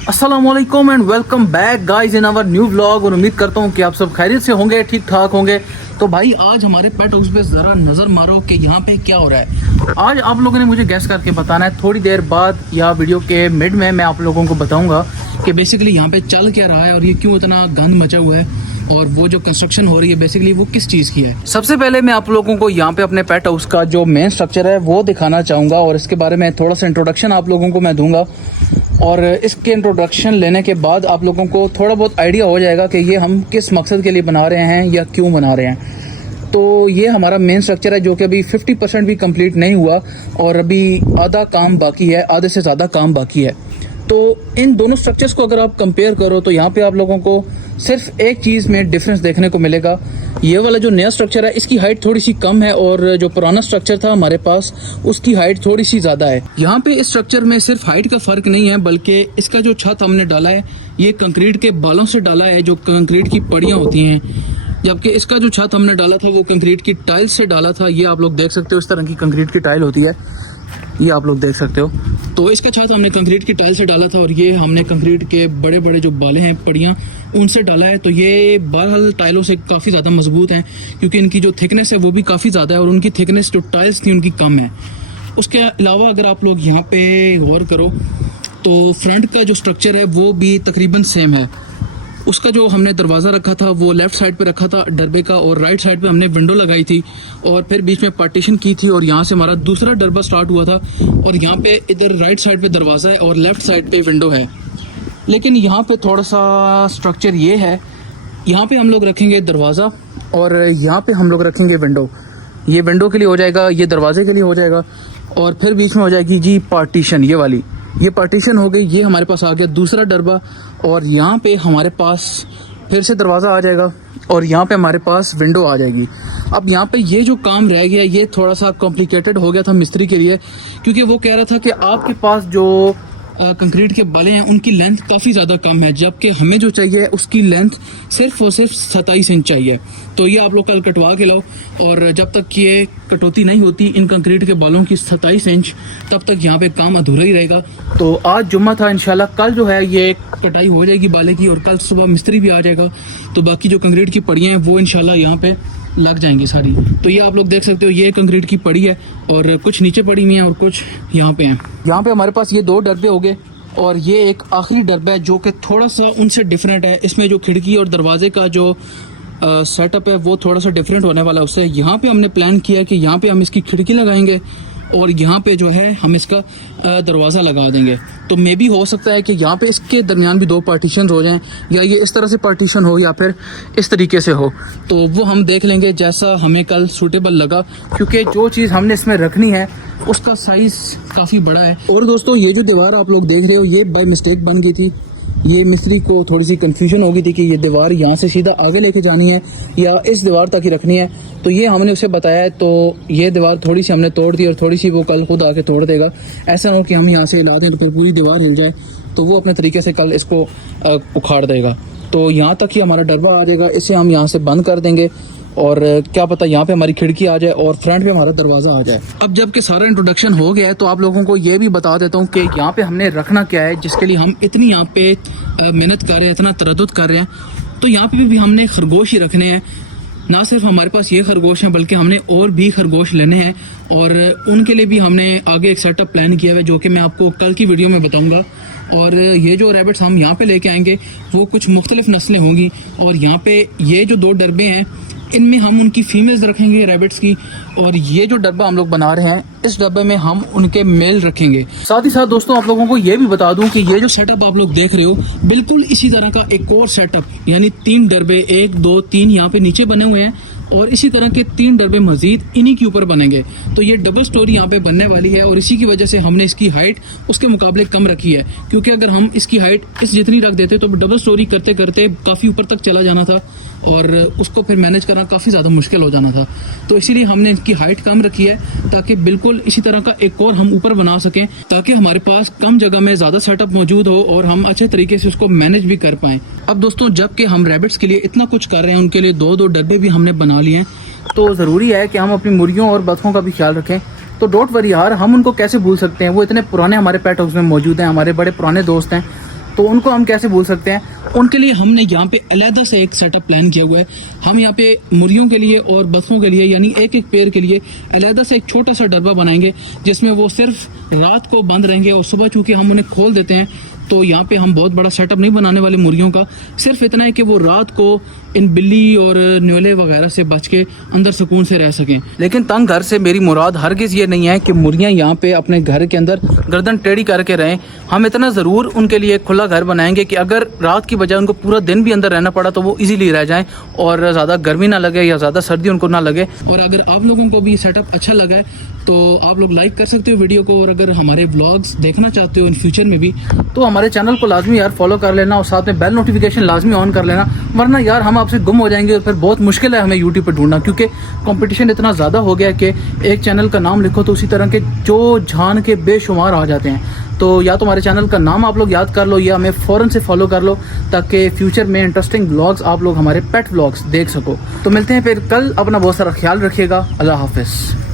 अस्सलामुअलैकुम and welcome back guys in our new vlog. और उम्मीद करता हूँ कि आप सब खैरियत से होंगे, ठीक ठाक होंगे। तो भाई आज हमारे पेट हाउस पे ज़रा नज़र मारो कि यहाँ पे क्या हो रहा है। आज आप लोगों ने मुझे गैस करके बताना है। थोड़ी देर बाद या वीडियो के मिड में मैं आप लोगों को बताऊँगा कि बेसिकली यहाँ पे चल क्या रहा है और ये क्यों इतना गंद मचा हुआ है और वो जो कंस्ट्रक्शन हो रही है बेसिकली वो किस चीज़ की है। सबसे पहले मैं आप लोगों को यहाँ पे अपने पेट हाउस का जो मेन स्ट्रक्चर है वो दिखाना चाहूँगा और इसके बारे में थोड़ा सा इंट्रोडक्शन आप लोगों को मैं दूंगा। और इसके इंट्रोडक्शन लेने के बाद आप लोगों को थोड़ा बहुत आइडिया हो जाएगा कि ये हम किस मकसद के लिए बना रहे हैं या क्यों बना रहे हैं। तो ये हमारा मेन स्ट्रक्चर है जो कि अभी 50% भी कंप्लीट नहीं हुआ और अभी आधा काम बाकी है, आधे से ज़्यादा काम बाकी है। तो इन दोनों स्ट्रक्चर्स को अगर आप कंपेयर करो तो यहाँ पे आप लोगों को सिर्फ एक चीज़ में डिफरेंस देखने को मिलेगा। ये वाला जो नया स्ट्रक्चर है इसकी हाइट थोड़ी सी कम है और जो पुराना स्ट्रक्चर था हमारे पास उसकी हाइट थोड़ी सी ज़्यादा है। यहाँ पे इस स्ट्रक्चर में सिर्फ हाइट का फ़र्क नहीं है बल्कि इसका जो छत हमने डाला है ये कंक्रीट के बालों से डाला है, जो कंक्रीट की पड़ियाँ होती हैं, जबकि इसका जो छत हमने डाला था वो कंक्रीट की टाइल्स से डाला था। ये आप लोग देख सकते हो, इस तरह की कंक्रीट की टाइल होती है, ये आप लोग देख सकते हो। तो इसका छत हमने कंक्रीट की टाइल से डाला था और ये हमने कंक्रीट के बड़े बड़े जो बाले हैं, पड़ियाँ, उनसे डाला है। तो ये बहरहाल टाइलों से काफ़ी ज़्यादा मजबूत हैं क्योंकि इनकी जो थिकनेस है वो भी काफ़ी ज़्यादा है और उनकी थिकनेस जो टाइल्स थी उनकी कम है। उसके अलावा अगर आप लोग यहाँ पे गौर करो तो फ्रंट का जो स्ट्रक्चर है वो भी तकरीबन सेम है। उसका जो हमने दरवाज़ा रखा था वो लेफ़्ट साइड पे रखा था डरबे का और राइट साइड पे हमने विंडो लगाई थी और फिर बीच में पार्टीशन की थी और यहाँ से हमारा दूसरा डरबा स्टार्ट हुआ था और यहाँ पे इधर राइट साइड पे दरवाज़ा है और लेफ़्ट साइड पे विंडो है। लेकिन यहाँ पे थोड़ा सा स्ट्रक्चर ये है, यहाँ पे हम लोग रखेंगे दरवाज़ा और यहाँ पे हम लोग रखेंगे विंडो। ये विंडो के लिए हो जाएगा, ये दरवाजे के लिए हो जाएगा और फिर बीच में हो जाएगी जी पार्टीशन, ये वाली, ये पार्टीशन हो गई। ये हमारे पास आ गया दूसरा डरबा और यहाँ पे हमारे पास फिर से दरवाज़ा आ जाएगा और यहाँ पे हमारे पास विंडो आ जाएगी। अब यहाँ पे ये जो काम रह गया ये थोड़ा सा कॉम्प्लिकेटेड हो गया था मिस्त्री के लिए क्योंकि वो कह रहा था कि आपके पास जो कंक्रीट के बाले हैं उनकी लेंथ काफ़ी ज़्यादा कम है, जबकि हमें जो चाहिए उसकी लेंथ सिर्फ और सिर्फ 27 इंच चाहिए। तो ये आप लोग कल कटवा के लाओ और जब तक ये कटौती नहीं होती इन कंक्रीट के बालों की 27 इंच, तब तक यहाँ पे काम अधूरा ही रहेगा। तो आज जुम्मा था, इंशाल्लाह कल जो है ये कटाई हो जाएगी बाले की और कल सुबह मिस्त्री भी आ जाएगा तो बाकी जो कंक्रीट की पड़ियाँ हैं वो इंशाल्लाह यहाँ पे लग जाएंगी सारी। तो ये आप लोग देख सकते हो, ये कंक्रीट की पड़ी है और कुछ नीचे पड़ी हुई हैं और कुछ यहाँ पे हैं। यहाँ पे हमारे पास ये दो डरबे हो गए और ये एक आखिरी डरबा है जो कि थोड़ा सा उनसे डिफरेंट है। इसमें जो खिड़की और दरवाजे का जो सेटअप है वो थोड़ा सा डिफरेंट होने वाला है उससे। यहाँ पे हमने प्लान किया कि यहाँ पे हम इसकी खिड़की लगाएंगे और यहाँ पे जो है हम इसका दरवाज़ा लगा देंगे। तो मे भी हो सकता है कि यहाँ पे इसके दरमियान भी दो पार्टीशन हो जाएं या ये इस तरह से पार्टीशन हो या फिर इस तरीके से हो, तो वो हम देख लेंगे जैसा हमें कल सूटेबल लगा, क्योंकि जो चीज़ हमने इसमें रखनी है उसका साइज़ काफ़ी बड़ा है। और दोस्तों ये जो दीवार आप लोग देख रहे हो ये बाय मिस्टेक बन गई थी। ये मिस्त्री को थोड़ी सी कंफ्यूजन हो गई थी कि ये दीवार यहाँ से सीधा आगे लेके जानी है या इस दीवार तक ही रखनी है। तो ये हमने उसे बताया है, तो ये दीवार थोड़ी सी हमने तोड़ दी और थोड़ी सी वो कल खुद आके तोड़ देगा। ऐसा हो कि हम यहाँ से हिला दें तो फिर पूरी दीवार हिल जाए, तो वो अपने तरीके से कल इसको उखाड़ देगा। तो यहाँ तक ही हमारा डरबा आ जाएगा, इसे हम यहाँ से बंद कर देंगे और क्या पता यहाँ पे हमारी खिड़की आ जाए और फ्रंट पे हमारा दरवाज़ा आ जाए। अब जबकि सारा इंट्रोडक्शन हो गया है तो आप लोगों को ये भी बता देता हूँ कि यहाँ पे हमने रखना क्या है, जिसके लिए हम इतनी यहाँ पे मेहनत कर रहे हैं, इतना तरद्दुद कर रहे हैं। तो यहाँ पे भी हमने खरगोश ही रखने हैं। ना सिर्फ हमारे पास ये खरगोश हैं बल्कि हमने और भी खरगोश लेने हैं और उनके लिए भी हमने आगे एक सेटअप प्लान किया है जो कि मैं आपको कल की वीडियो में बताऊँगा। और ये जो रैबिट्स हम यहाँ पे लेके आएंगे वो कुछ मुख्तलिफ नस्लें होंगी और यहाँ पे ये जो दो डरबे हैं इनमें हम उनकी फीमेल्स रखेंगे रैबिट्स की, और ये जो डब्बा हम लोग बना रहे हैं इस डब्बे में हम उनके मेल रखेंगे। साथ ही साथ दोस्तों आप लोगों को ये भी बता दूं कि ये जो सेटअप आप लोग देख रहे हो बिल्कुल इसी तरह का एक और सेटअप, यानी 3 डब्बे 1 2 3 यहाँ पे नीचे बने हुए हैं और इसी तरह के 3 डब्बे मजीद इन्हीं के ऊपर बनेंगे। तो ये डबल स्टोरी यहाँ पे बनने वाली है और इसी की वजह से हमने इसकी हाइट उसके मुकाबले कम रखी है, क्योंकि अगर हम इसकी हाइट इस जितनी रख देते तो डबल स्टोरी करते करते काफ़ी ऊपर तक चला जाना था और उसको फिर मैनेज करना काफ़ी ज़्यादा मुश्किल हो जाना था। तो इसीलिए हमने इनकी हाइट कम रखी है ताकि बिल्कुल इसी तरह का एक और हम ऊपर बना सकें, ताकि हमारे पास कम जगह में ज़्यादा सेटअप मौजूद हो और हम अच्छे तरीके से उसको मैनेज भी कर पाएँ। अब दोस्तों जबकि हम रैबिट्स के लिए इतना कुछ कर रहे हैं, उनके लिए 2-2 डब्बे भी हमने बना लिए हैं, तो ज़रूरी है कि हम अपनी मुर्गियों और बतखों का भी ख्याल रखें। तो डोंट वरी यार, हम उनको कैसे भूल सकते हैं, वो इतने पुराने हमारे पेट हाउस में मौजूद हैं, हमारे बड़े पुराने दोस्त हैं। तो उनको हम कैसे बोल सकते हैं। उनके लिए हमने यहाँ पे अलहदा से एक सेटअप प्लान किया हुआ है। हम यहाँ पे मुर्गियों के लिए और बसों के लिए यानी एक एक पेयर के लिए अलहदा से एक छोटा सा डब्बा बनाएंगे, जिसमें वो सिर्फ रात को बंद रहेंगे और सुबह चूंकि हम उन्हें खोल देते हैं तो यहाँ पे हम बहुत बड़ा सेटअप नहीं बनाने वाले मुर्गियों का। सिर्फ इतना है कि वो रात को इन बिल्ली और न्योले वगैरह से बच के अंदर सुकून से रह सकें। लेकिन तंग घर से मेरी मुराद हरगिज़ ये नहीं है कि मुर्गियाँ यहाँ पे अपने घर के अंदर गर्दन टेढ़ी करके रहें। हम इतना ज़रूर उनके लिए एक खुला घर बनाएंगे कि अगर रात की बजाय उनको पूरा दिन भी अंदर रहना पड़ा तो वो इजीली रह जाएं और ज़्यादा गर्मी ना लगे या ज़्यादा सर्दी उनको ना लगे। और अगर आप लोगों को भी सेटअप अच्छा लगा है तो आप लोग लाइक कर सकते हो वीडियो को, और अगर हमारे व्लॉग्स देखना चाहते हो इन फ्यूचर में भी तो हमारे चैनल को लाजमी यार फॉलो कर लेना और साथ में बेल नोटिफिकेशन लाजमी ऑन कर लेना, वरना यार हम आपसे गुम हो जाएंगे और फिर बहुत मुश्किल है हमें यूट्यूब पर ढूंढना, क्योंकि कंपटीशन इतना ज़्यादा हो गया है कि एक चैनल का नाम लिखो तो उसी तरह के जो जान के बेशुमार आ जाते हैं। तो या तो हमारे चैनल का नाम आप लोग याद कर लो या हमें फ़ौरन से फॉलो कर लो ताकि फ्यूचर में इंटरेस्टिंग व्लॉग्स आप लोग हमारे पेट व्लॉग्स देख सको। तो मिलते हैं फिर कल, अपना बहुत सारा ख्याल रखिएगा। अल्लाह हाफिज़।